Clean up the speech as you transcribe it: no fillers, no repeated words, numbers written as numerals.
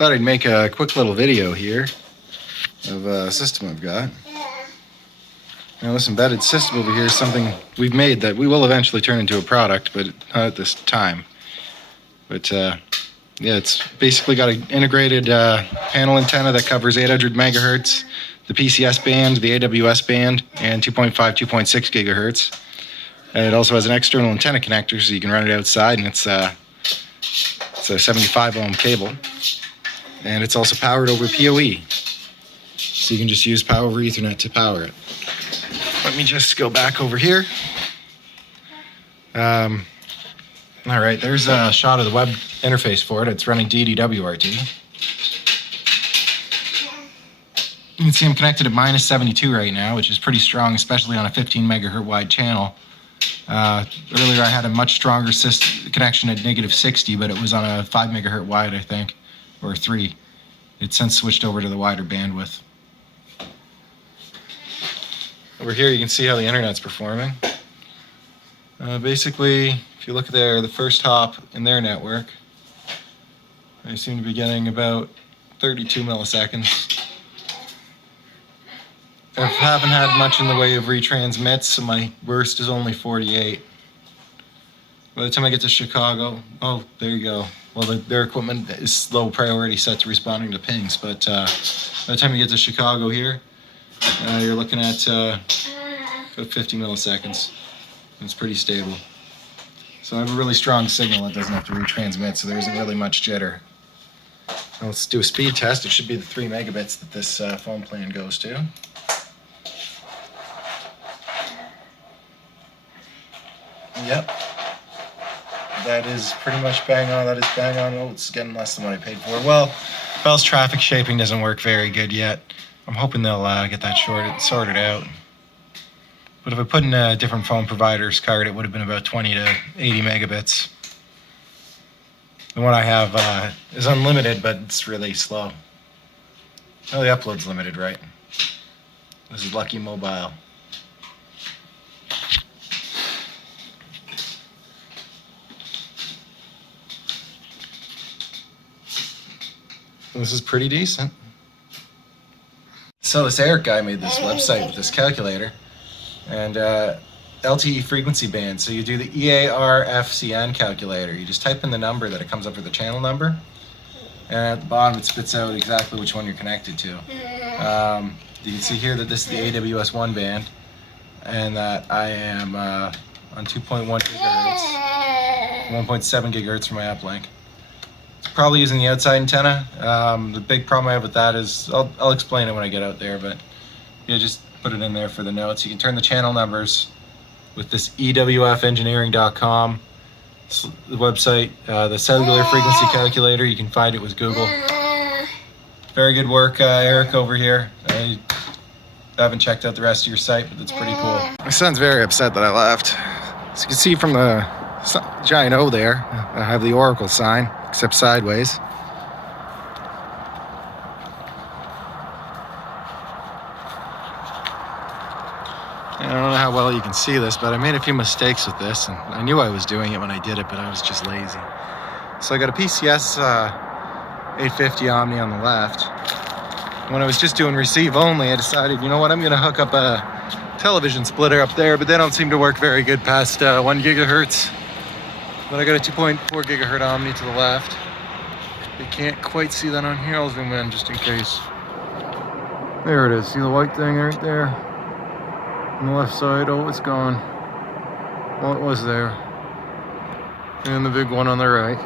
thought I'd make a quick little video here of a system I've got. Now this embedded system over here is something we've made that we will eventually turn into a product, but not at this time. But yeah, it's basically got an integrated panel antenna that covers 800 megahertz, the PCS band, the AWS band, and 2.5, 2.6 gigahertz. And it also has an external antenna connector, so you can run it outside, and it's a 75 ohm cable. And it's also powered over PoE, so you can just use power over Ethernet to power it. Let me just go back over here. All right, there's a shot of the web interface for it. It's running DD-WRT. You can see I'm connected at minus 72 right now, which is pretty strong, especially on a 15 megahertz wide channel. Earlier I had a much stronger connection at negative 60, but it was on a 5 megahertz wide, I think, or 3. It's since switched over to the wider bandwidth. Over here you can see how the internet's performing. Basically, if you look there, the first hop in their network, I seem to be getting about 32 milliseconds. I haven't had much in the way of retransmits, so my burst is only 48. By the time I get to Chicago, oh, there you go. Well, their equipment is low priority set to responding to pings, but by the time you get to Chicago here, you're looking at about 50 milliseconds. It's pretty stable. So I have a really strong signal that doesn't have to retransmit, so there isn't really much jitter. Now let's do a speed test. It should be the 3 megabits that this phone plan goes to. Yep. That is pretty much bang on. That is bang on. Oh, it's getting less than what I paid for. Well, Bell's traffic shaping doesn't work very good yet. I'm hoping they'll get that sorted out. But if I put in a different phone provider's card, it would have been about 20 to 80 megabits. The one I have is unlimited, but it's really slow. Oh, the upload's limited, right? This is Lucky Mobile. This is pretty decent. So this Eric guy made this website with this calculator and LTE frequency band. So you do the EARFCN calculator. You just type in the number that it comes up with the channel number, and at the bottom it spits out exactly which one you're connected to. You can see here that this is the AWS1 band, and that I am on 2.1 gigahertz, 1.7 gigahertz for my uplink. Probably using the outside antenna. The big problem I have with that is, I'll explain it when I get out there, but yeah, just put it in there for the notes. You can turn the channel numbers with this ewfengineering.com the website, the cellular frequency calculator. You can find it with Google. Very good work, Eric over here. I haven't checked out the rest of your site, but it's pretty cool. My son's very upset that I left. As you can see from the giant O there, I have the Oracle sign, except sideways. I don't know how well you can see this, but I made a few mistakes with this, and I knew I was doing it when I did it, but I was just lazy. So I got a PCS 850 Omni on the left. When I was just doing receive only, I decided, you know what, I'm going to hook up a television splitter up there, but they don't seem to work very good past 1 gigahertz. But I got a 2.4 gigahertz Omni to the left. You can't quite see that on here. I'll zoom in just in case. There it is. See the white thing right there? On the left side. Oh, it's gone. Well, it was there. And the big one on the right.